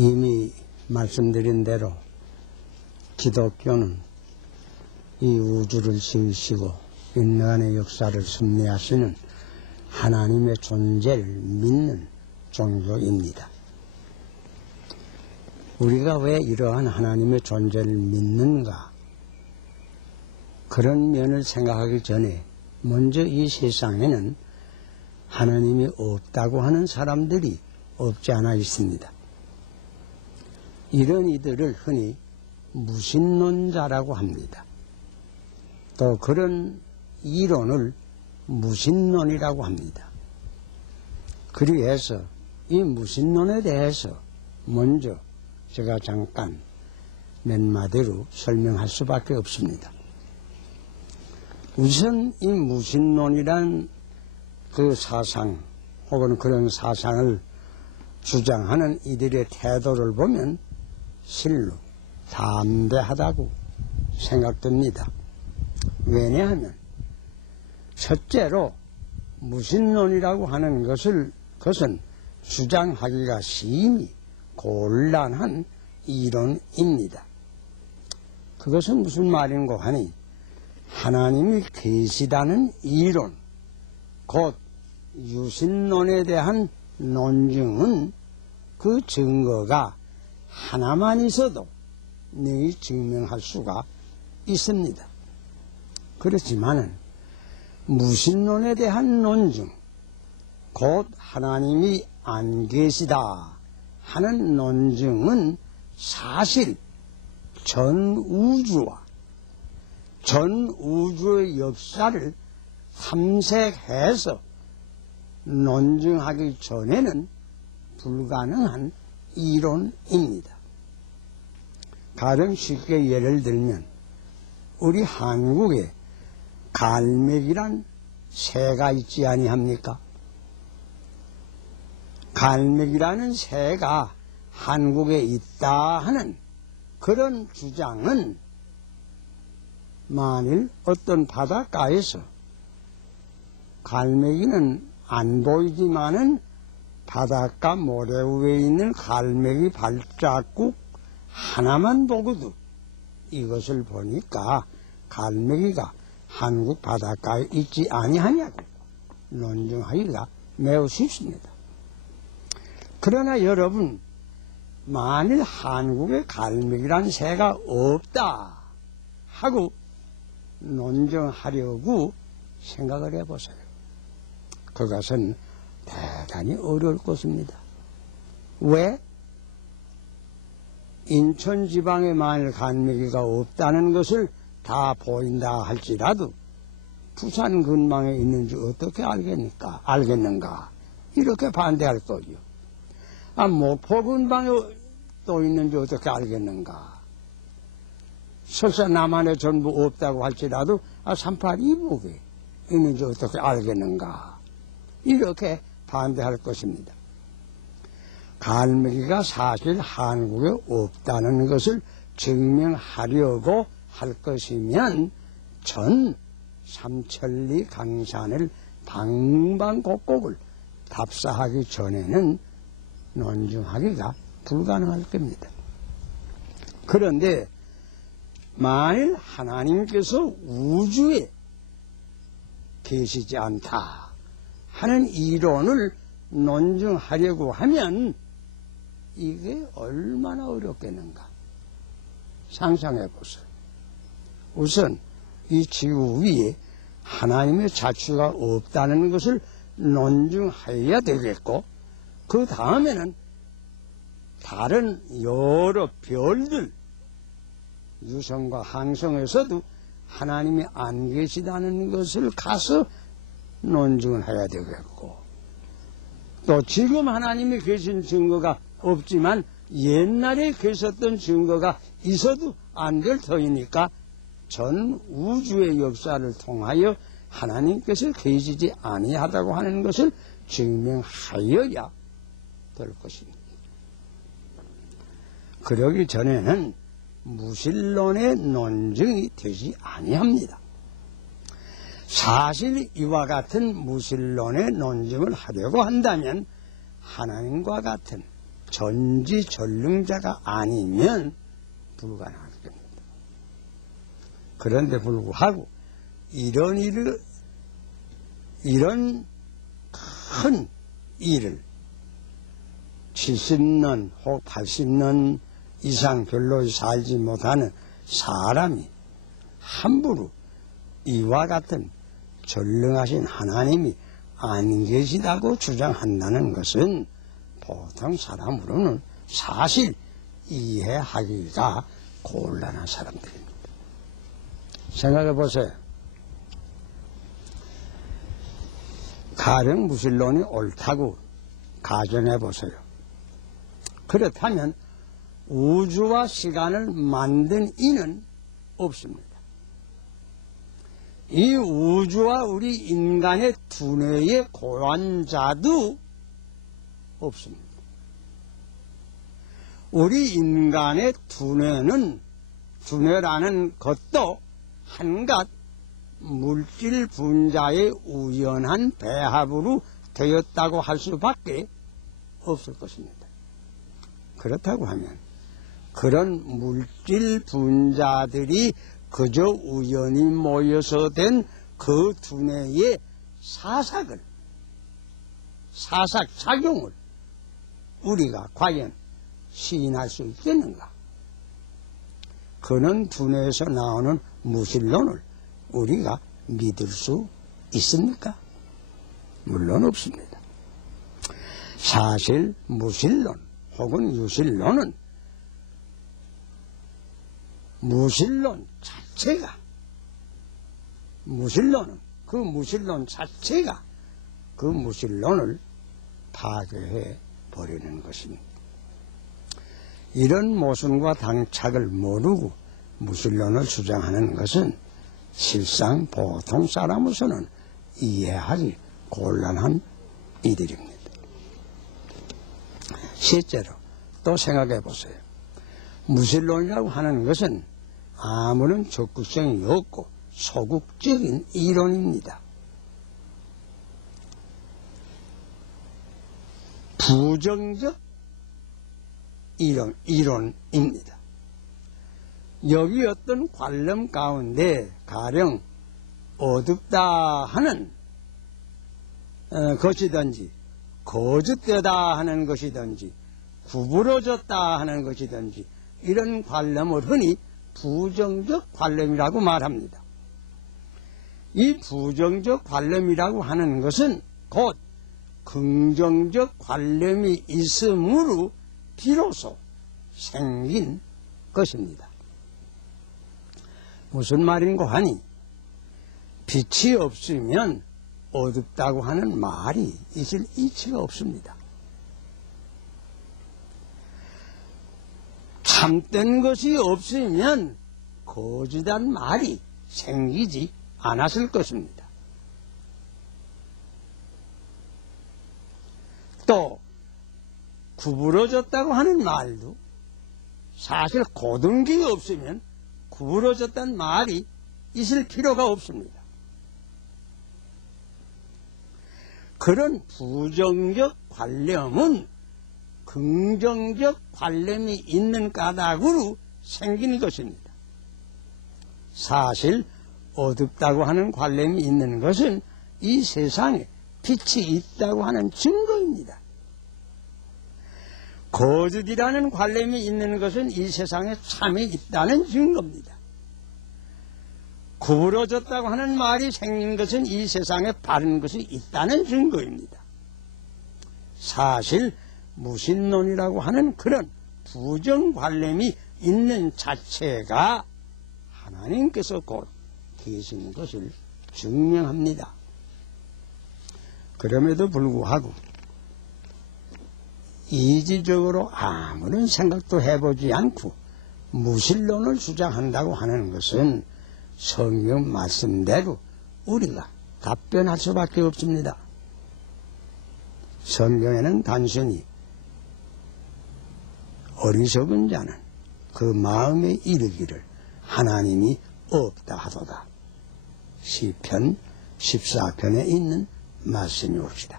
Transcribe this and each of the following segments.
이미 말씀드린 대로 기독교는 이 우주를 지으시고 인간의 역사를 섭리하시는 하나님의 존재를 믿는 종교입니다. 우리가 왜 이러한 하나님의 존재를 믿는가? 그런 면을 생각하기 전에 먼저 이 세상에는 하나님이 없다고 하는 사람들이 없지 않아 있습니다. 이런 이들을 흔히 무신론자라고 합니다. 또 그런 이론을 무신론이라고 합니다. 그리해서 이 무신론에 대해서 먼저 제가 잠깐 몇 마디로 설명할 수밖에 없습니다. 우선 이 무신론이란 그 사상 혹은 그런 사상을 주장하는 이들의 태도를 보면 실로 담대하다고 생각됩니다. 왜냐하면 첫째로 무신론이라고 하는 것은 주장하기가 심히 곤란한 이론입니다. 그것은 무슨 말인고 하니 하나님이 계시다는 이론, 곧 유신론에 대한 논증은 그 증거가 하나만 있어도 능히 증명할 수가 있습니다. 그렇지만은 무신론에 대한 논증, 곧 하나님이 안 계시다 하는 논증은 사실 전 우주와 전 우주의 역사를 탐색해서 논증하기 전에는 불가능한 이론입니다. 가령 쉽게 예를 들면 우리 한국에 갈매기란 새가 있지 아니합니까? 갈매기라는 새가 한국에 있다 하는 그런 주장은 만일 어떤 바닷가에서 갈매기는 안 보이지만은 바닷가 모래 위에 있는 갈매기 발자국 하나만 보고도 이것을 보니까 갈매기가 한국 바닷가에 있지 아니하냐고 논증하기가 매우 쉽습니다. 그러나 여러분, 만일 한국에 갈매기란 새가 없다 하고 논증하려고 생각을 해보세요. 그것은 대단히 어려울 것입니다. 왜? 인천 지방에 만일 갈매기가 없다는 것을 다 보인다 할지라도 부산 근방에 있는지 어떻게 알겠는가? 이렇게 반대할 거죠. 목포 근방에 또 있는지 어떻게 알겠는가? 설사 남한에 전부 없다고 할지라도 38이북에 있는지 어떻게 알겠는가? 이렇게 반대할 것입니다. 갈매기가 사실 한국에 없다는 것을 증명하려고 할 것이면 전 삼천리 강산을 방방곡곡을 답사하기 전에는 논증하기가 불가능할 겁니다. 그런데 만일 하나님께서 우주에 계시지 않다 하는 이론을 논증하려고 하면 이게 얼마나 어렵겠는가 상상해 보세요. 우선 이 지구 위에 하나님의 자취가 없다는 것을 논증해야 되겠고, 그 다음에는 다른 여러 별들, 유성과 항성에서도 하나님이 안 계시다는 것을 가서 논증을 해야 되겠고, 또 지금 하나님이 계신 증거가 없지만 옛날에 계셨던 증거가 있어도 안 될 터이니까 전 우주의 역사를 통하여 하나님께서 계시지 아니하다고 하는 것을 증명하여야 될 것입니다. 그러기 전에는 무신론의 논증이 되지 아니합니다. 사실 이와 같은 무신론의 논증을 하려고 한다면 하나님과 같은 전지전능자가 아니면 불가능할 겁니다. 그런데 불구하고 이런 큰 일을 70년 혹 80년 이상 별로 살지 못하는 사람이 함부로 이와 같은 전능하신 하나님이 안 계시다고 주장한다는 것은 보통 사람으로는 사실 이해하기가 곤란한 사람들입니다. 생각해 보세요. 가령 무신론이 옳다고 가정해 보세요. 그렇다면 우주와 시간을 만든 이는 없습니다. 이 우주와 우리 인간의 두뇌의 고안자도 없습니다. 우리 인간의 두뇌라는 것도 한갓 물질 분자의 우연한 배합으로 되었다고 할 수밖에 없을 것입니다. 그렇다고 하면 그런 물질 분자들이 그저 우연히 모여서 된 그 두뇌의 사삭작용을 우리가 과연 시인할 수 있겠는가? 그런 두뇌에서 나오는 무신론을 우리가 믿을 수 있습니까? 물론 없습니다. 사실 무신론 혹은 유신론은 무신론 자체가 그 무신론을 파괴해 버리는 것입니다. 이런 모순과 당착을 모르고 무신론을 주장하는 것은 실상 보통 사람으로서는 이해하기 곤란한 이들입니다. 실제로 또 생각해 보세요. 무신론이라고 하는 것은 아무런 적극성이 없고 소극적인 이론입니다. 부정적 이론입니다. 여기 어떤 관념 가운데 가령 어둡다 하는 것이든지 거짓되다 하는 것이든지 구부러졌다 하는 것이든지 이런 관념을 흔히 부정적 관념이라고 말합니다. 이 부정적 관념이라고 하는 것은 곧 긍정적 관념이 있으므로 비로소 생긴 것입니다. 무슨 말인고 하니 빛이 없으면 어둡다고 하는 말이 있을 이치가 없습니다. 참된 것이 없으면 거짓한 말이 생기지 않았을 것입니다. 또 구부러졌다고 하는 말도 사실 고든 게 없으면 구부러졌다는 말이 있을 필요가 없습니다. 그런 부정적 관념은 긍정적 관념이 있는 까닭으로 생긴 것입니다. 사실 어둡다고 하는 관념이 있는 것은 이 세상에 빛이 있다고 하는 증거입니다. 거짓이라는 관념이 있는 것은 이 세상에 참이 있다는 증거입니다. 구부러졌다고 하는 말이 생긴 것은 이 세상에 바른 것이 있다는 증거입니다. 사실 무신론이라고 하는 그런 부정관념이 있는 자체가 하나님께서 곧 계신 것을 증명합니다. 그럼에도 불구하고 이지적으로 아무런 생각도 해보지 않고 무신론을 주장한다고 하는 것은 성경 말씀대로 우리가 답변할 수밖에 없습니다. 성경에는 단순히 어리석은 자는 그 마음에 이르기를 하나님이 없다 하도다. 시편 14편에 있는 말씀이 옵시다.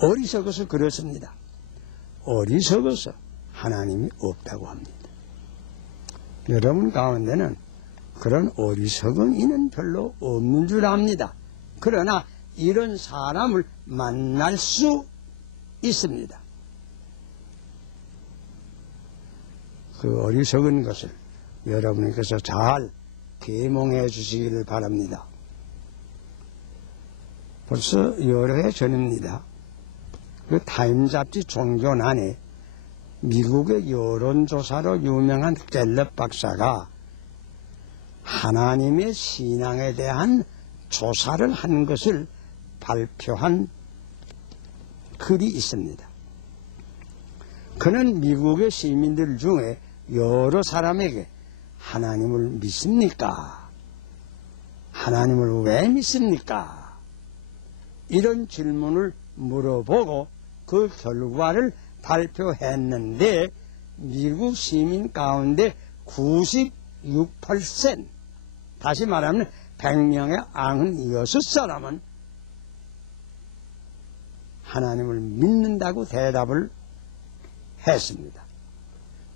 어리석어서 그렇습니다. 어리석어서 하나님이 없다고 합니다. 여러분 가운데는 그런 어리석은 이는 별로 없는 줄 압니다. 그러나 이런 사람을 만날 수 있습니다. 그 어리석은 것을 여러분께서 잘 계몽해 주시기를 바랍니다. 벌써 여러 해 전입니다. 그 타임 잡지 종교난에 미국의 여론조사로 유명한 갤럽 박사가 하나님의 신앙에 대한 조사를 한 것을 발표한 글이 있습니다. 그는 미국의 시민들 중에 여러 사람에게 하나님을 믿습니까? 하나님을 왜 믿습니까? 이런 질문을 물어보고 그 결과를 발표했는데 미국 시민 가운데 96%, 다시 말하면 100명의 96사람은 하나님을 믿는다고 대답을 했습니다.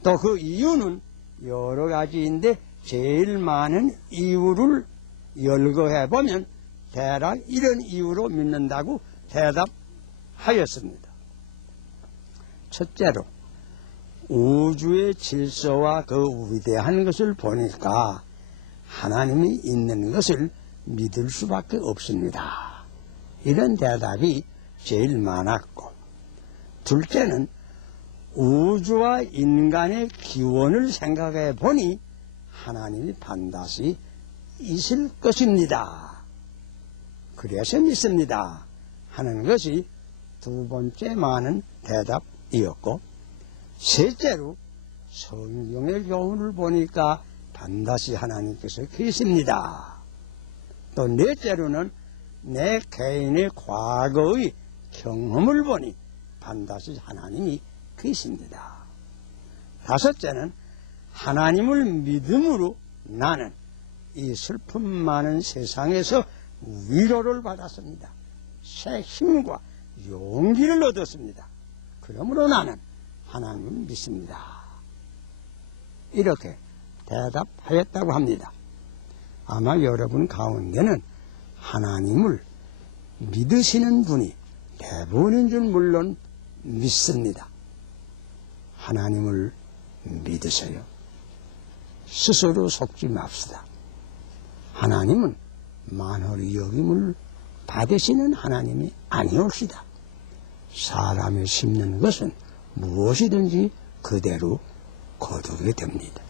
또 그 이유는 여러 가지인데 제일 많은 이유를 열거해 보면 대략 이런 이유로 믿는다고 대답하였습니다. 첫째로 우주의 질서와 그 위대한 것을 보니까 하나님이 있는 것을 믿을 수밖에 없습니다. 이런 대답이 제일 많았고, 둘째는 우주와 인간의 기원을 생각해 보니 하나님이 반드시 있을 것입니다. 그래서 믿습니다 하는 것이 두 번째 많은 대답이었고, 셋째로 성경의 교훈을 보니까 반드시 하나님께서 계십니다. 또 넷째로는 내 개인의 과거의 경험을 보니 반드시 하나님이 계십니다. 다섯째는 하나님을 믿음으로 나는 이 슬픔 많은 세상에서 위로를 받았습니다. 새 힘과 용기를 얻었습니다. 그러므로 나는 하나님을 믿습니다. 이렇게 대답하였다고 합니다. 아마 여러분 가운데는 하나님을 믿으시는 분이 대부분인 줄 물론 믿습니다. 하나님을 믿으세요. 스스로 속지 맙시다. 하나님은 만홀히 여김을 받으시는 하나님이 아니옵시다. 사람이 심는 것은 무엇이든지 그대로 거두게 됩니다.